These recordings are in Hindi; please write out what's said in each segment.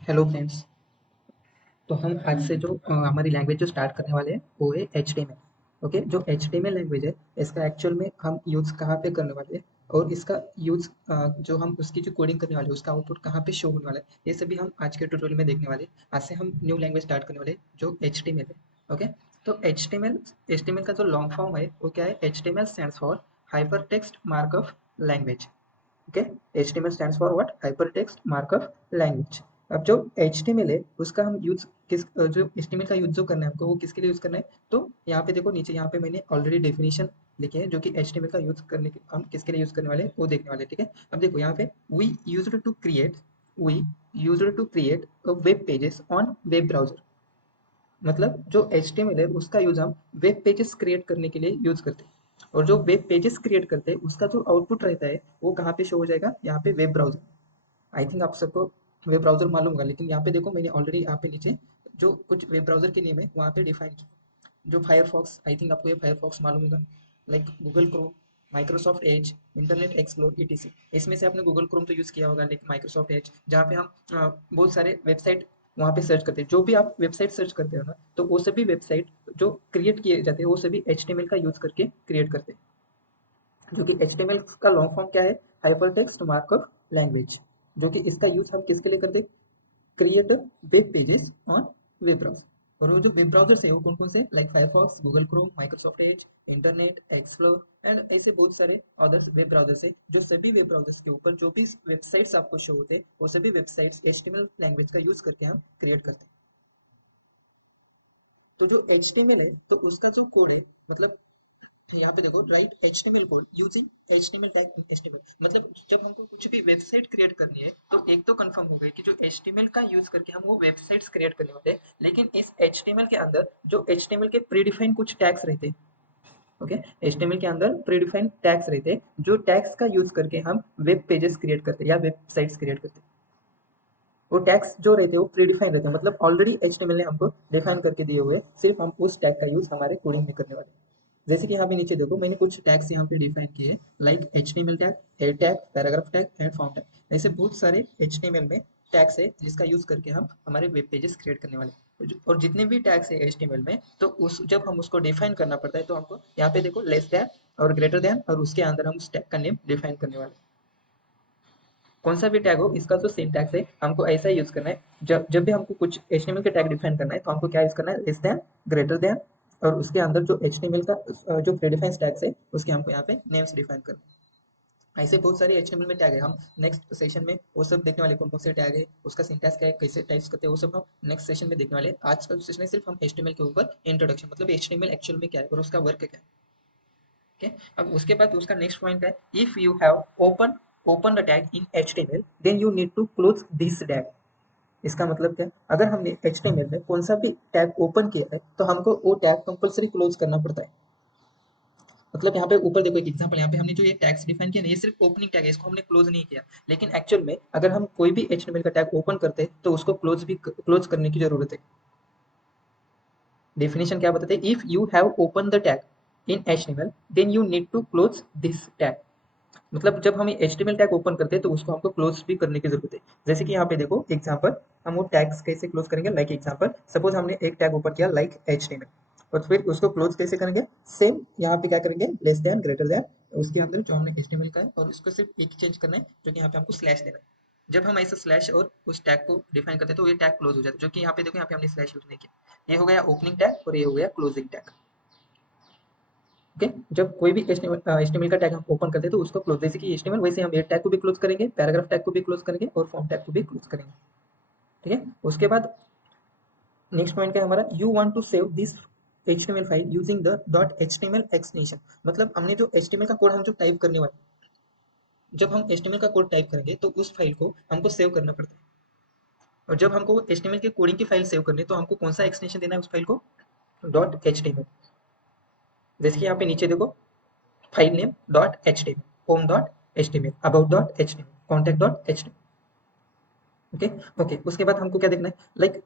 Hello friends. तो हम आज से जो हमारी लैंग्वेज जो स्टार्ट करने वाले हैं वो है एचटीएमएल। ओके, जो एचटीएमएल लैंग्वेज है इसका एक्चुअल में हम यूज़ कहाँ पे करने वाले हैं और इसका यूज़ जो हम उसकी जो कोडिंग करने वाले हैं उसका आउटपुट कहाँ पे शो होने वाला है, ये सभी हम आज के ट्यूटोरियल में देखने वाले हैं। आज से हम न्यू लैंग्वेज स्टार्ट करने वाले हैं जो एचटीएमएल है। ओके, तो एचटीएमएल का जो लॉन्ग फॉर्म है वो क्या है? HTML stands for hyper text markup language. Okay, HTML stands for what? Hyper text markup language. अब जो HTML है उसका हम यूज जो HTML का यूज जो करना है हमको वो किसके लिए यूज करना है? तो यहाँ पे देखो, नीचे यहाँ पे मैंने ऑलरेडी डेफिनेशन लिखे हैं जो कि HTML का यूज करने के हम किसके लिए यूज करने वाले हैं वो देखने वाले हैं। ठीक है, अब देखो यहाँ पे we used to create web pages on web browser. मतलब जो HTML है उसका यूज हम वेब पेजेस क्रिएट करने के लिए यूज करते हैं, और जो वेब पेजेस क्रिएट करते हैं उसका जो आउटपुट रहता है वो कहाँ पे शो हो जाएगा? यहाँ पे वेब ब्राउजर। आई थिंक आप सबको वेब ब्राउजर मालूम होगा, लेकिन यहाँ पे देखो मैंने ऑलरेडी यहाँ पे नीचे जो कुछ वेब ब्राउजर के नेम है वहाँ पे डिफाइन किया। जो फायरफॉक्स, आई थिंक आपको ये फायरफॉक्स मालूम होगा, like Google Chrome, Microsoft Edge, internet explore, etc. इसमें से आपने गूगल क्रोम तो यूज़ किया होगा, लेकिन माइक्रोसॉफ्ट एज जहाँ पे हम बहुत सारे वेबसाइट वहाँ पे सर्च करते हैं। जो भी आप वेबसाइट सर्च करते हो ना, तो वो सभी वेबसाइट जो क्रिएट किए जाते हैं वो सभी एचटीएमएल का यूज़ करके क्रिएट करते हैं। जो कि एचटीएमएल का लॉन्ग फॉर्म क्या है? Hyper text markup language. जो कि इसका यूज़ हम किसके लिए करते हैं? Create web pages on web browser. और वो जो वेब ब्राउज़र्स हैं वो कौन-कौन से? Like Firefox, Google Chrome, Microsoft Edge, internet explore and ऐसे बहुत सारे अदर्स वेब ब्राउज़र्स हैं। जो सभी वेब ब्राउज़र्स के ऊपर जो भी वेबसाइट्स आपको शो होते हैं वो सभी वेबसाइट्स एचटीएमएल लैंग्वेज का यूज़ करके हम क्रिएट करते हैं। तो जो एचटीएमएल है तो उसका जो कोड है, मतलब यहाँ पे देखो, right HTML code using HTML tag in HTML. मतलब जब हमको कुछ भी वेबसाइट क्रिएट करनी है तो एक तो कंफर्म हो गई कि जो एचटीएमएल का यूज करके हम वो वेबसाइट्स क्रिएट करने वाले हैं, लेकिन इस एचटीएमएल के अंदर जो एचटीएमएल के प्रीडिफाइंड कुछ टैग्स रहते हैं। ओके, एचटीएमएल के अंदर प्रीडिफाइंड टैग्स रहते हैं, जो टैग्स का यूज करके हम वेब पेजेस क्रिएट करते हैं या वेबसाइट्स क्रिएट करते हैं। वो टैग्स जो रहते हैं वो प्रीडिफाइंड रहते हैं, मतलब ऑलरेडी एचटीएमएल ने हमको डिफाइन करके दिए हुए, सिर्फ हम उस टैग का यूज हमारे कोडिंग में करने वाले हैं। जैसे कि यहाँ पे नीचे देखो मैंने कुछ टैग्स यहाँ पे डिफाइन किए, like HTML tag, head tag, paragraph tag and form tag. ऐसे बहुत सारे एचटीएमएल में टैग्स है जिसका यूज करके हम हमारे वेब पेजेस क्रिएट करने वाले हैं। और जितने भी टैग्स है एचटीएमएल में, तो उस जब हम उसको डिफाइन करना पड़ता है तो हमको यहाँ पे देखो लेस दैन और ग्रेटर दैन, और उसके अंदर हम उस टैग का नेम डिफाइन करने वाले हैं। कौन सा भी टैग हो, इसका जो सिंटैक्स है हमको ऐसा ही यूज करना है। जब जब भी हमको कुछ एचटीएमएल के टैग डिफाइन करना है तो हमको क्या यूज करना है? लेस देन, ग्रेटर देन, और उसके अंदर जो एचटीएमएल का जो प्रीडिफाइंड टैग्स है उसके हमको यहाँ पे नेम्स डिफाइन करना है। ऐसे बहुत सारे एचटीएमएल में टैग है, हम नेक्स्ट सेशन में वो सब देखने वाले, कौन कौन से टैग है, उसका सिंटैक्स क्या है, कैसे टाइप्स करते हैं, वो सब हम नेक्स्ट सेशन में देखने वाले हैं। आज का सेशन है सिर्फ हम एचटीएमएल के ऊपर इंट्रोडक्शन, मतलब एचटीएमएल एक्चुअल में क्या है और उसका वर्क क्या है। ओके, अब उसके बाद उसका नेक्स्ट पॉइंट है, if you have open the tag in HTML then you need to close this tag. इसका मतलब क्या है? अगर हमने एचटीएमएल में कौन सा भी टैग ओपन किया है तो हमको वो टैग कंपलसरी क्लोज करना पड़ता है। मतलब यहाँ पे ऊपर देखो एक एग्जांपल, यहाँ पे हमने जो ये टैग्स डिफाइन किया ना, ये सिर्फ ओपनिंग टैग है, इसको हमने क्लोज नहीं किया। लेकिन एक्चुअल में अगर हम कोई भी एचटीएमएल का टैग ओपन करते हैं तो उसको क्लोज करने की जरूरत है। डेफिनेशन क्या बताते हैं? If you have open the tag in HTML then you need to close this tag. मतलब जब हम एचटीएमएल टैग ओपन करते हैं तो उसको हमको क्लोज भी करने की जरूरत है। जैसे कि यहाँ पे देखो एग्जांपल, हम वो टैग्स कैसे क्लोज करेंगे, लाइक एग्जांपल सपोज हमने एक टैग ओपन किया लाइक एचटीएमएल, और फिर उसको क्लोज कैसे करेंगे? सेम यहाँ पे क्या करेंगे? लेस देन, ग्रेटर देन, उसके अंदर जो हमने एचटीएमएल का है और उसको सिर्फ एक चेंज करना है, जो कि यहाँ पे हमको स्लैश देना है। जब हम ऐसा स्लैश और उस टैग को डिफाइन करते हैं तो ये टैग क्लोज हो जाता है, जो कि यहाँ पे देखो, यहाँ पे हमने स्लैश यूज नहीं किया। ये हो गया ओपनिंग टैग और ये हो गया क्लोजिंग टैग। ओके, जब कोई भी एचटीएमएल का टैग हम ओपन करते हैं तो उसको क्लोज, जैसे कि एचटीएमएल वैसे हम ये टैग को भी क्लोज करेंगे, पैराग्राफ टैग को भी क्लोज करेंगे और फॉर्म टैग को भी क्लोज करेंगे। ठीक है, उसके बाद नेक्स्ट पॉइंट क्या है हमारा? You want to save this HTML file using the dot HTML extension. मतलब हमने जो एचटीएमएल का कोड हम जो टाइप करने वाले, जब हम एचटीएमएल का कोड टाइप करेंगे तो उस फाइल को हमको सेव करना पड़ता है। और जब हमको एचटीएमएल के कोडिंग की फाइल सेव करनी है तो हमको कौन सा एक्सटेंशन देना है उस फाइल को? Dot HTML. जैसे कि यहाँ पे नीचे देखो, file name dot HTML, home dot HTML, about dot HTML, contact dot HTML. Okay, okay, उसके बाद हमको क्या देखना है? लाइक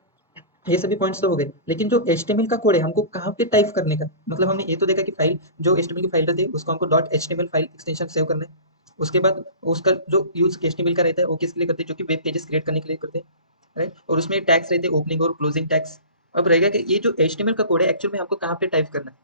ये सभी पॉइंट्स तो हो गए, लेकिन जो एचटीएमएल का कोड है हमको कहाँ पे टाइप करने का, मतलब हमने ये तो देखा कि फाइल, जो एचटीएमएल की फाइल रहती है उसको हमको dot HTML file extension save करना है। उसके बाद उसका जो यूज एचटीएमएल का रहता है वो किसके लिए करते हैं? जो कि वेब पेजेस क्रिएट करने के लिए करते हैं। राइट, और उसमें टैग्स रहते हैं, ओपनिंग और क्लोजिंग टैग्स। अब रहेगा कि ये जो HTML का कोड है एक्चुअल में हमको कहाँ पे टाइप करना है।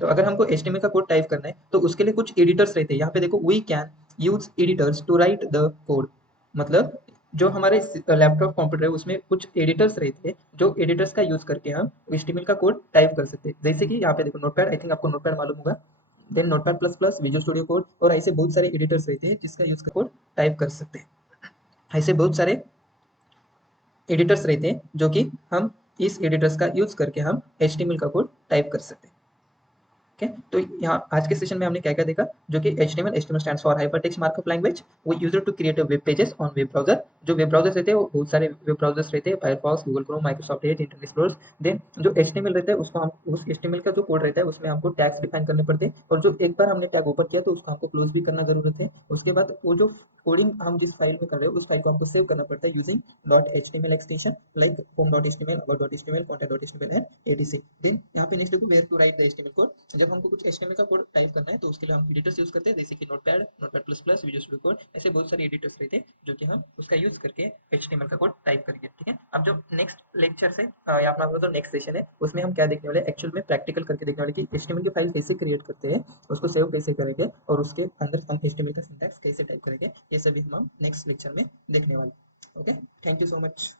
तो अगर हमको HTML का कोड टाइप करना है तो उसके लिए कुछ एडिटर्स रहते हैं। यहाँ पे देखो, we can use editors to write the code. मतलब जो हमारे लैपटॉप कंप्यूटर है उसमें कुछ एडिटर्स रहते हैं, जो एडिटर्स का यूज करके हम HTML का कोड टाइप कर सकते हैं। जैसे कि यहाँ पे देखो नोटपैड, आई थिंक आपको नोटपैड मालूम होगा, then Notepad plus plus, Visual Studio Code, और ऐसे बहुत सारे एडिटर्स रहते हैं जिसका यूज कर कोड टाइप कर सकते हैं। ऐसे बहुत सारे एडिटर्स रहते हैं जो कि हम इस एडिटर्स का यूज करके हम HTML का कोड टाइप कर सकते हैं। ओके, तो यहाँ आज के सेशन में हमने क्या क्या देखा, जो कि HTML stands for hypertext markup language. वो use to create web pages on web browser. जो वेब ब्राउजर्स रहते हैं वो बहुत सारे वेब ब्राउजर्स रहते हैं, Firefox, Google Chrome, Microsoft Edge, Internet Explorer. Then जो HTML रहता है उसको हम उस HTML का जो कोड रहता है उसमें हमको टैग्स डिफाइन करने पड़ते हैं, और जो एक बार हमने टैग ओपन किया तो उसको हमको क्लोज भी करना जरूरत है। उसके बाद वो जो कोडिंग हम जिस फाइल में कर रहे हैं उस फाइल को हमको सेव करना पड़ता है using .html extension like home.html, about.html, content.html and etc. Then यहाँ पे नेक्स्ट देखो, where to write the HTML code. जब हमको कुछ HTML का कोड टाइप करना है तो उसके लिए हम एडिटर्स यूज करते हैं, जैसे कि notepad, notepad plus plus, Visual Studio code, ऐसे बहुत सारे एडिटर्स रहते हैं जो कि हम उसका यूज करके HTML का कोड टाइप करेंगे। ठीक है, अब जो नेक्स्ट लेक्चर से या अपना जो नेक्स्ट सेशन है उसमें हम क्या देखने वाले, एक्चुअल में प्रैक्टिकल करके देखने वाले कि HTML की फाइल कैसे क्रिएट करते हैं, उसको सेव कैसे करेंगे, और उसके अंदर हम HTML का सिंटैक्स कैसे टाइप करेंगे, ये सभी हम नेक्स्ट लेक्चर में देखने वाले। Okay, thank you so much.